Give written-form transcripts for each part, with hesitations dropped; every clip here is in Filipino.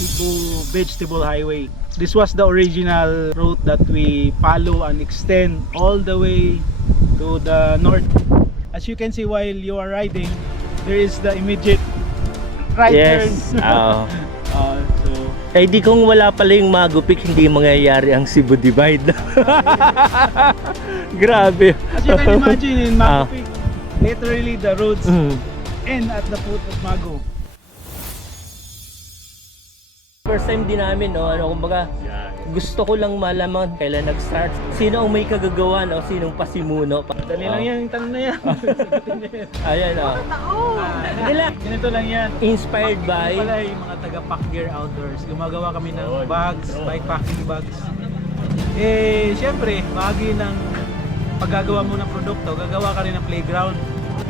Cebu Vegetable Highway. This was the original route that we follow and extend all the way to the north. As you can see while you are riding, there is the immediate right Yes. turn. So Eh di kung wala pala yung Magupik, hindi mangyayari ang Cebu Divide. Grabe. as you can imagine in Magupik, literally the roads end at the foot of Magu. First time din namin, no, kumbaga, gusto ko lang malaman kailan nag-start. Sino ang may kagagawan o sinong pasimuno? Dali lang yan, yung tanong na yan. Ayan, Ganito lang yan. Inspired by? Pala yung mga taga Pack Gear Outdoors. Gumagawa kami ng bags, bike packing bags. Eh, syempre, bahagi ng paggagawa mo ng produkto, gagawa ka rin ng playground.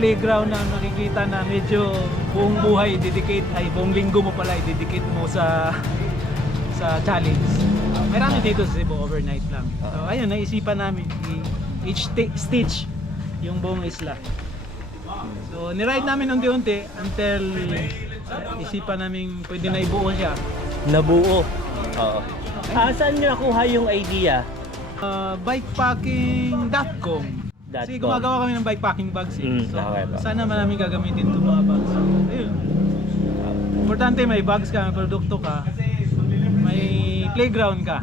Playground na nakikita na medyo buong buhay buong linggo mo pala i-dedicate mo sa challenge. Marami dito sa Cebu, overnight lang. So ayun, naisipan namin stitch yung buong isla. So niride namin unti-unti until isipan namin pwede na ibuo siya. Nabuo. Oo. Saan nyo nakuha yung idea? Bikepacking.com. Kasi gumagawa kami ng bikepacking bags eh. So sana maraming gagamitin itong mga bags. So, ayun. Importante may bags ka, may produkto ka, may playground ka.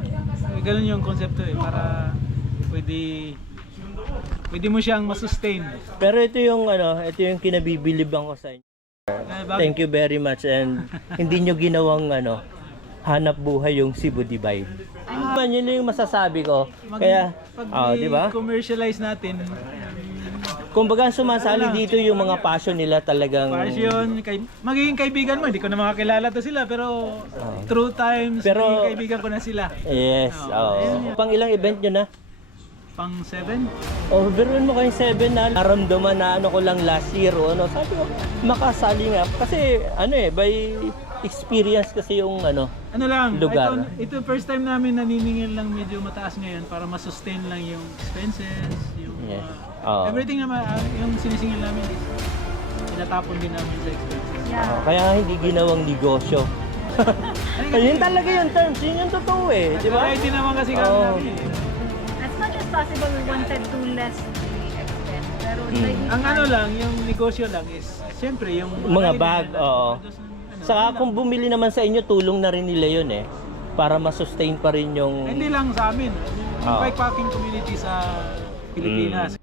Ganun yung konsepto eh, para pwede mo siyang masustain. Pero ito yung kinabibiliban ko sa inyo. Thank you very much, and hindi nyo ginawang hanap buhay yung Cebu Divide. Yun yung masasabi ko. Kaya, di ba? Commercialize natin. Kumbaga sumasali dito yung mga passion nila talagang. Passion, magiging kaibigan mo. Hindi ko na makakilala to sila, pero through times, magiging kaibigan ko na sila. Yes. Pang ilang event nyo na? Pang 7? Oh, biruin mo kayong 7 na naramdaman na ko lang last year o sabi ko makasali nga kasi by experience kasi yung lugar. Ito first time namin naniningil lang medyo mataas ngayon para ma-sustain lang yung expenses, yung everything naman yung sinisingil namin is tinatapon din namin sa expenses. Kaya hindi ginawang negosyo. Ayun talaga yung terms, yun yung totoo eh, di ba? Hindi naman kasi kami As much as possible, we wanted to lessen the expense. Pero ang yung negosyo lang is siyempre yung mga bag, Saka kung bumili naman sa inyo, tulong na rin nila yun eh. Para ma-sustain pa rin yung. Hindi lang sa amin. Yung bikepacking community sa Pilipinas.